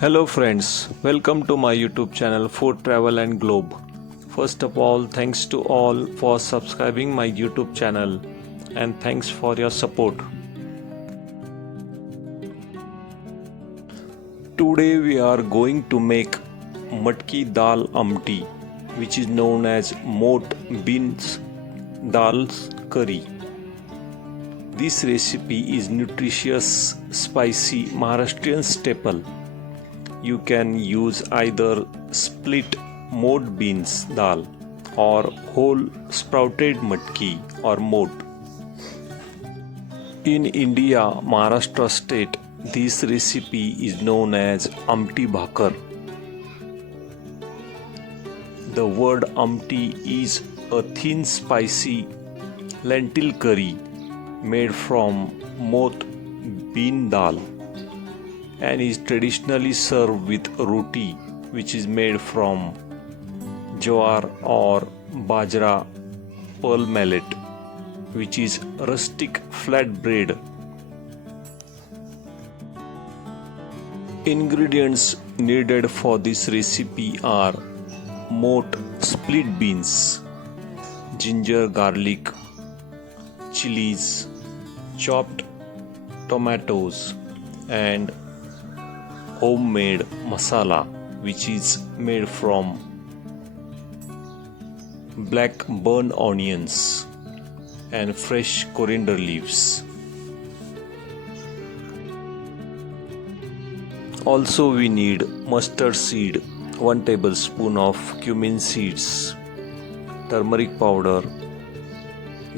Hello friends, welcome to my YouTube channel Food Travel and Globe. First of all, thanks to all for subscribing my YouTube channel and thanks for your support. Today we are going to make mutki dal amti, which is known as Moth beans dal curry. This recipe is nutritious, spicy Maharashtrian staple. You can use either split moth beans dal or whole sprouted mutki or moth. In India, Maharashtra state, this recipe is known as Amti Bhakari. The word Amti is a thin spicy lentil curry made from moth bean dal and is traditionally served with roti, which is made from jowar or bajra pearl millet, which is rustic flat bread. Ingredients needed for this recipe are moth split beans, ginger, garlic, chilies, chopped tomatoes, and homemade masala, which is made from black burnt onions and fresh coriander leaves. Also we need mustard seed, 1 tablespoon of cumin seeds, turmeric powder,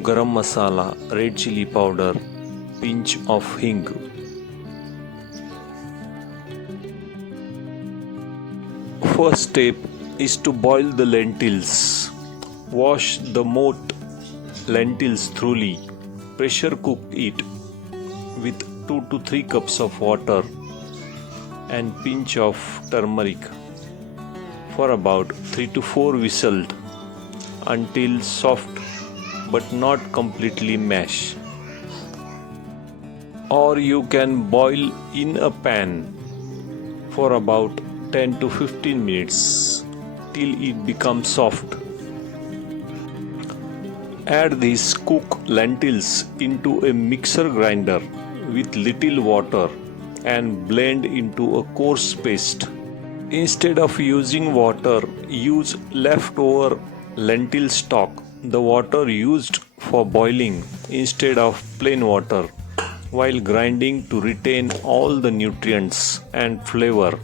garam masala, red chili powder, pinch of hing. First step is to boil the lentils. Wash the moth lentils thoroughly. Pressure cook it with 2 to 3 cups of water and pinch of turmeric for about 3 to 4 whistles until soft but not completely mash. Or you can boil in a pan for about 10 to 15 minutes till it becomes soft. Add these cooked lentils into a mixer grinder with little water and blend into a coarse paste. Instead of using water, use leftover lentil stock, the water used for boiling, instead of plain water, while grinding to retain all the nutrients and flavor.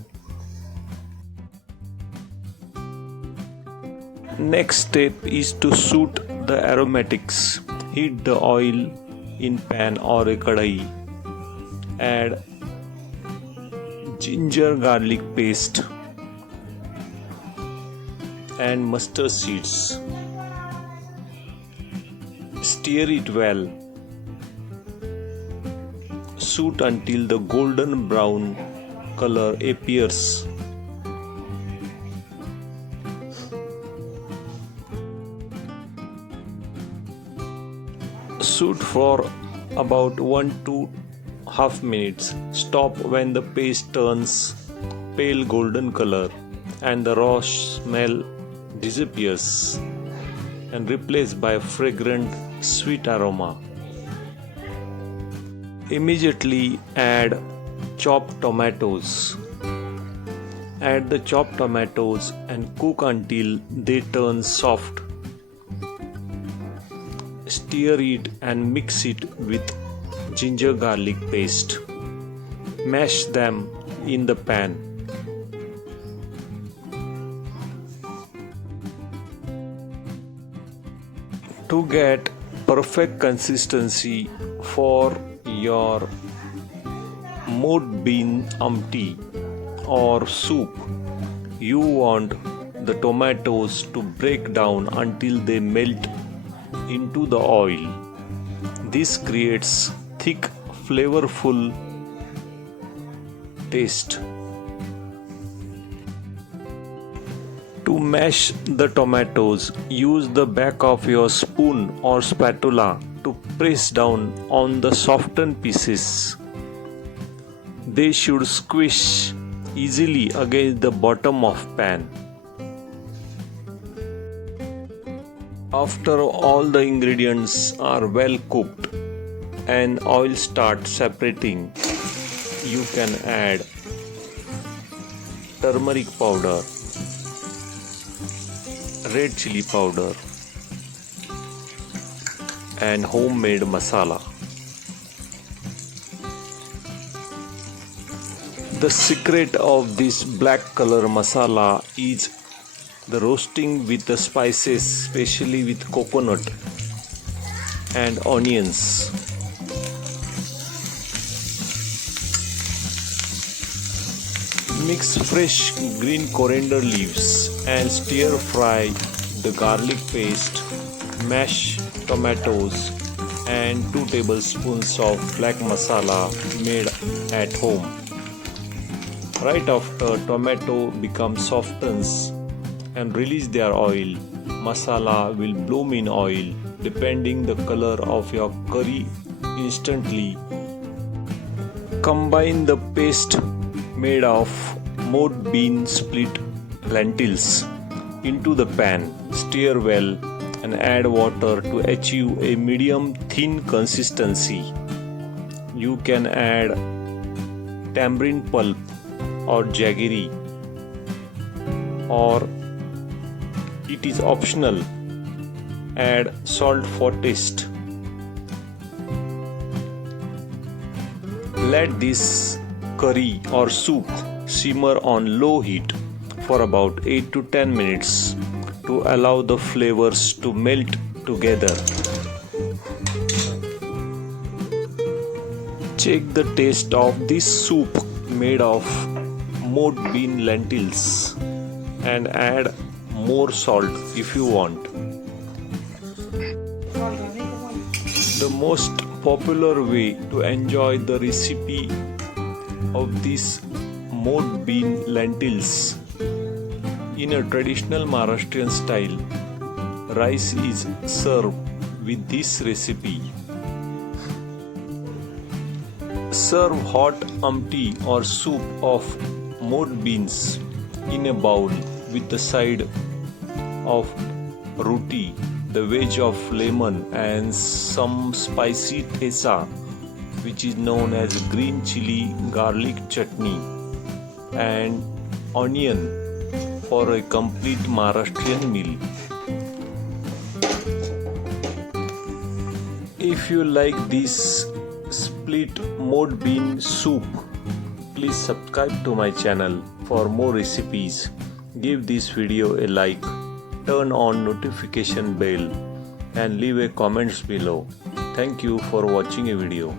Next step is to shoot the aromatics. Heat the oil in pan or a kadai. Add ginger garlic paste and mustard seeds. Stir it well. Shoot until the golden brown color appears. Shoot for about 1 to half minutes. Stop when the paste turns pale golden color and the raw smell disappears and replaced by fragrant sweet aroma. Immediately add chopped tomatoes. Add the chopped tomatoes and cook until they turn soft. Stir it and mix it with ginger garlic paste. Mash them in the pan. To get perfect consistency for your moth bean amti or soup, you want the tomatoes to break down until they melt into the oil. This creates thick, flavorful taste. To mash the tomatoes, use the back of your spoon or spatula to press down on the softened pieces. They should squish easily against the bottom of pan. After all the ingredients are well cooked and oil starts separating, you can add turmeric powder, red chili powder and homemade masala. The secret of this black color masala is the roasting with the spices, especially with coconut and onions. Mix fresh green coriander leaves and stir fry the garlic paste, mash tomatoes and 2 tablespoons of black masala made at home. Right after tomato becomes softens and release their oil, masala will bloom in oil depending the color of your curry instantly. Combine the paste made of moth bean split lentils into the pan, stir well and add water to achieve a medium thin consistency. You can add tamarind pulp or jaggery, or it is optional, add salt for taste. Let this curry or soup simmer on low heat for about 8 to 10 minutes to allow the flavors to melt together. Check the taste of this soup made of moth bean lentils and add more salt if you want. The most popular way to enjoy the recipe of this moth bean lentils in a traditional Maharashtrian style, rice is served with this recipe. Serve hot amti or soup of moth beans in a bowl with the side of roti, the wedge of lemon and some spicy thesa, which is known as green chili garlic chutney, and onion for a complete Maharashtrian meal. If you like this split moth bean soup, please subscribe to my channel for more recipes. Give this video a like, turn on notification bell and leave a comments below. Thank you for watching a video.